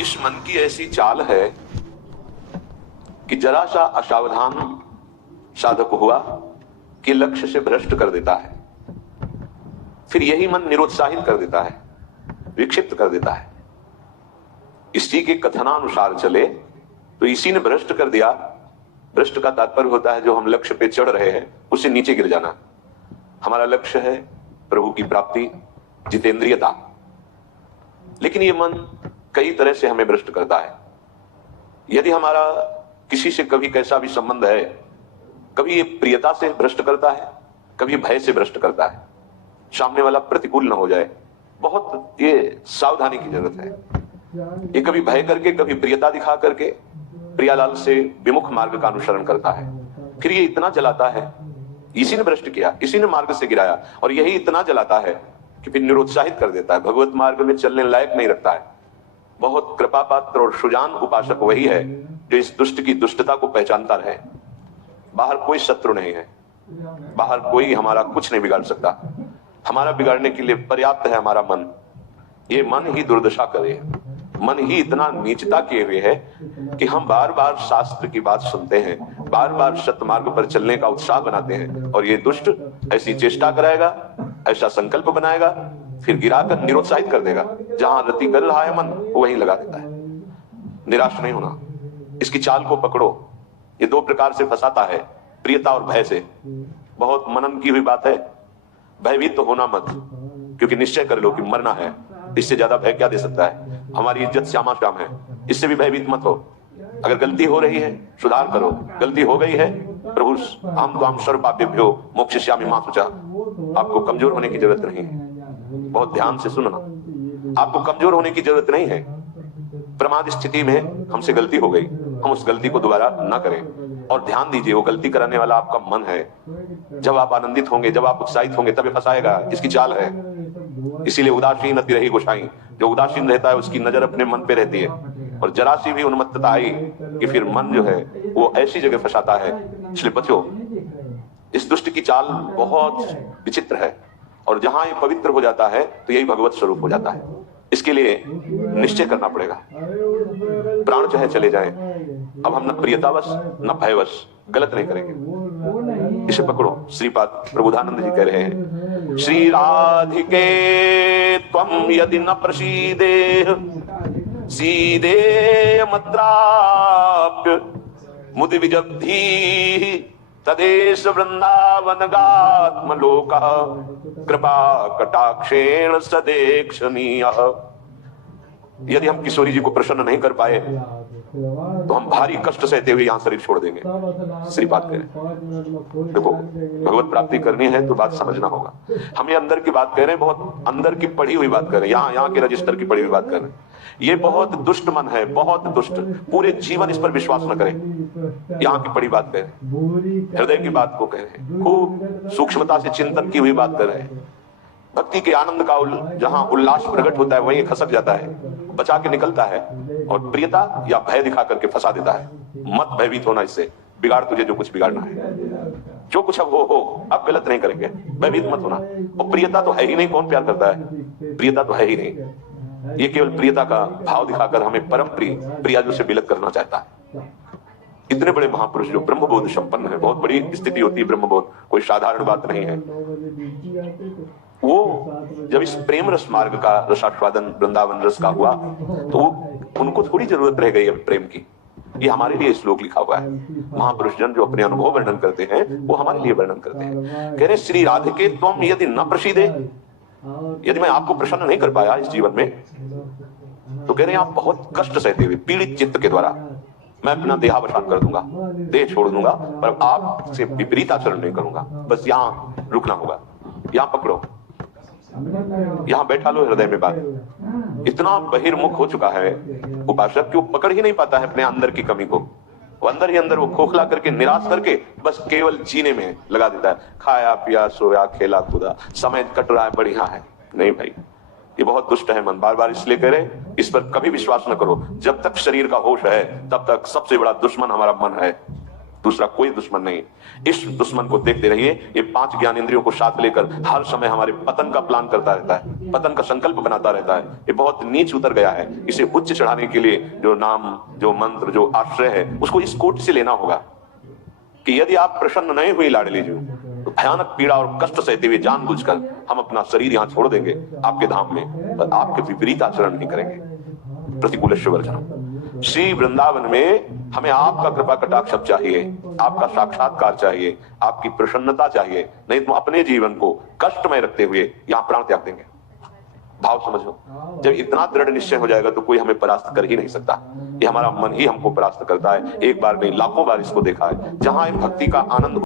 इस मन की ऐसी चाल है कि जरा सा असावधान साधक हुआ कि लक्ष्य से भ्रष्ट कर देता है, फिर यही मन निरुत्साहित कर देता है, विक्षिप्त कर देता है। इसी के कथनानुसार चले तो इसी ने भ्रष्ट कर दिया। भ्रष्ट का तात्पर्य होता है जो हम लक्ष्य पे चढ़ रहे हैं उससे नीचे गिर जाना। हमारा लक्ष्य है प्रभु की प्राप्ति, जितेंद्रियता, लेकिन ये मन कई तरह से हमें भ्रष्ट करता है। यदि हमारा किसी से कभी कैसा भी संबंध है, कभी ये प्रियता से भ्रष्ट करता है, कभी भय से भ्रष्ट करता है, सामने वाला प्रतिकूल न हो जाए, बहुत ये सावधानी की जरूरत है। ये कभी भय करके कभी प्रियता दिखा करके प्रियालाल से विमुख मार्ग का अनुसरण करता है, फिर ये इतना जलाता है, इसी ने भ्रष्ट किया, इसी ने मार्ग से गिराया, और यही इतना जलाता है कि फिर निरुत्साहित कर देता है, भगवत मार्ग में चलने लायक नहीं रखता है। बहुत कृपा पात्र और सुजान उपासक वही है जो इस दुष्ट की दुष्टता को पहचानता रहे। बाहर कोई शत्रु नहीं है, बाहर कोई हमारा कुछ नहीं बिगाड़ सकता। हमारा बिगाड़ने के लिए पर्याप्त है हमारा मन। ये मन ही दुर्दशा करे, मन ही इतना नीचता किए हुए है कि हम बार बार शास्त्र की बात सुनते हैं, बार बार सत्य मार्ग पर चलने का उत्साह बनाते हैं, और ये दुष्ट ऐसी चेष्टा कराएगा, ऐसा संकल्प बनाएगा, फिर गिराकर निरुत्साहित कर देगा। जहां रति कर रहा है मन वो वहीं लगा देता है। निराश नहीं होना, इसकी चाल को पकड़ो। ये दो प्रकार से फंसाता है, प्रियता और भय से। बहुत मनन की हुई बात है। भयभीत तो होना मत, क्योंकि निश्चय कर लो कि मरना है, इससे ज्यादा भय क्या दे सकता है। हमारी इज्जत श्यामा श्याम है, इससे भी भयभीत मत हो। अगर गलती हो रही है सुधार करो, गलती हो गई है प्रभु हम तो हम सर्व पापेभ्यो मोक्षयिष्यामि मा शुचा। आपको कमजोर होने की जरूरत नहीं है। बहुत ध्यान से सुनना, आपको कमजोर होने की जरूरत नहीं है। प्रमाद स्थिति में हमसे गलती हो गई, हम उस गलती को दोबारा ना करें। और ध्यान दीजिए, वो गलती कराने वाला आपका मन है। जब आप आनंदित होंगे, जब आप उत्साहित होंगे, तब ये फंसाएगा। इसकी चाल है। इसीलिए उदासीन अति रही गोसाई, जो उदासीन रहता है उसकी नजर अपने मन पे रहती है, और जरा सी भी उन्मत्तता आई कि फिर मन जो है वो ऐसी जगह फंसाता है। इसलिए बचो, इस दुष्ट की चाल बहुत विचित्र है, और जहां ये पवित्र हो जाता है तो यही भगवत स्वरूप हो जाता है। इसके लिए निश्चय करना पड़ेगा, प्राण चाहे चले जाएं, अब हम न प्रियतावश न भयवश गलत नहीं करेंगे। इसे पकड़ो। श्रीपाद प्रबोधानंद जी कह रहे हैं, श्री राधिके त्वं यदि न प्रसीदे सीदे मद्राप्य मुदि विजब्धि तदेश वृंदावन गात्मलोकः कृपा कटाक्षेण सदेक्षणीय। यदि हम किशोरी जी को प्रसन्न नहीं कर पाए तो हम भारी कष्ट सहते हुए यहाँ शरीर छोड़ देंगे। श्रीपाद कह रहे, देखो भगवत प्राप्ति करनी है तो बात समझना होगा। हम ये अंदर की बात कह रहे हैं, बहुत अंदर की पढ़ी हुई बात कर रहे हैं, यहाँ के रजिस्टर की पढ़ी हुई बात कर रहे हैं। ये बहुत दुष्ट मन है, बहुत दुष्ट। पूरे जीवन इस पर विश्वास न करें। यहाँ की पढ़ी बात कह रहे हैं, हृदय की बात को कह रहे हैं, खूब सूक्ष्मता से चिंतन की हुई बात कर रहे हैं। भक्ति के आनंद का जहां उल्लास प्रकट होता है वहीं खसक जाता है, बचा के निकलता है, और प्रियता या भय दिखा करके फंसा देता है। मत भयभीत होना, इससे बिगाड़ तुझे जो कुछ बिगाड़ना है। जो कुछ अब हो, अब गलत नहीं करेंगे, भयभीत मत होना। और प्रियता तो है ही नहीं, कौन प्यार करता है? प्रियता तो है ही नहीं। ये केवल प्रियता का भाव दिखाकर हमें परम प्रिया से विलग करना चाहता है। इतने बड़े महापुरुष जो ब्रह्मबोध संपन्न है, बहुत बड़ी स्थिति होती है ब्रह्मबोध, कोई साधारण बात नहीं है। वो जब इस प्रेम रस मार्ग का रसास्वादन वृंदावन रस का हुआ तो उनको थोड़ी जरूरत रह गई अब प्रेम की। ये हमारे लिए श्लोक लिखा हुआ है। महापुरुष जन जो अपने अनुभव वर्णन करते हैं वो हमारे लिए वर्णन करते हैं। कह रहे श्री राधिके त्वं यदि न प्रसीदे, यदि मैं आपको प्रसन्न नहीं कर पाया इस जीवन में, तो कह रहे हैं आप बहुत कष्ट सहते हुए पीड़ित चित्त के द्वारा मैं अपना देहावसान कर दूंगा, देह छोड़ दूंगा, पर आपसे विपरीत आचरण नहीं करूंगा। बस यहाँ रुकना होगा, यहाँ पकड़ो, यहाँ बैठा लो हृदय में बात। इतना बहिर्मुख हो चुका है उपासक कि वो पकड़ ही नहीं पाता है अपने अंदर की कमी को। वो अंदर ही अंदर वो खोखला करके, निराश करके बस केवल जीने में लगा देता है। खाया पिया सोया खेला कूदा, समय कट रहा है, बढ़िया है। नहीं भाई, ये बहुत दुष्ट है मन। बार बार इसलिए कह रहे इस पर कभी विश्वास न करो। जब तक शरीर का होश है तब तक सबसे बड़ा दुश्मन हमारा मन है। दूसरा कोई दुश्मन नहीं। इस दुश्मन को देखते रहिए, ये 5 ज्ञानेंद्रियों को साथ लेकर हर समय हमारे पतन का प्लान करता रहता है, पतन का संकल्प बनाता रहता है। ये बहुत नीच उतर गया है। इसे उच्च चढ़ाने के लिए जो नाम, जो मंत्र, जो आश्रय है, उसको इस कोटि से लेना होगा कि यदि आप प्रसन्न नहीं हुई लाडली जी, तो भयानक पीड़ा और कष्ट सहते हुए जानबूझकर हम अपना शरीर यहां छोड़ देंगे आपके धाम में, पर आपके विपरीत आचरण नहीं करेंगे। प्रतिकूलेश्वर वर्जनम। श्री वृंदावन में हमें आपका कृपा कटाक्ष चाहिए, आपका साक्षात्कार चाहिए, आपकी प्रसन्नता चाहिए, नहीं तो अपने जीवन को कष्टमय रखते हुए यहां प्राण त्याग देंगे। भाव समझो, जब इतना दृढ़ निश्चय हो जाएगा तो कोई हमें परास्त कर ही नहीं सकता। ये हमारा मन ही हमको परास्त करता है। एक बार नहीं, लाखों बार इसको देखा है। जहां भक्ति का आनंद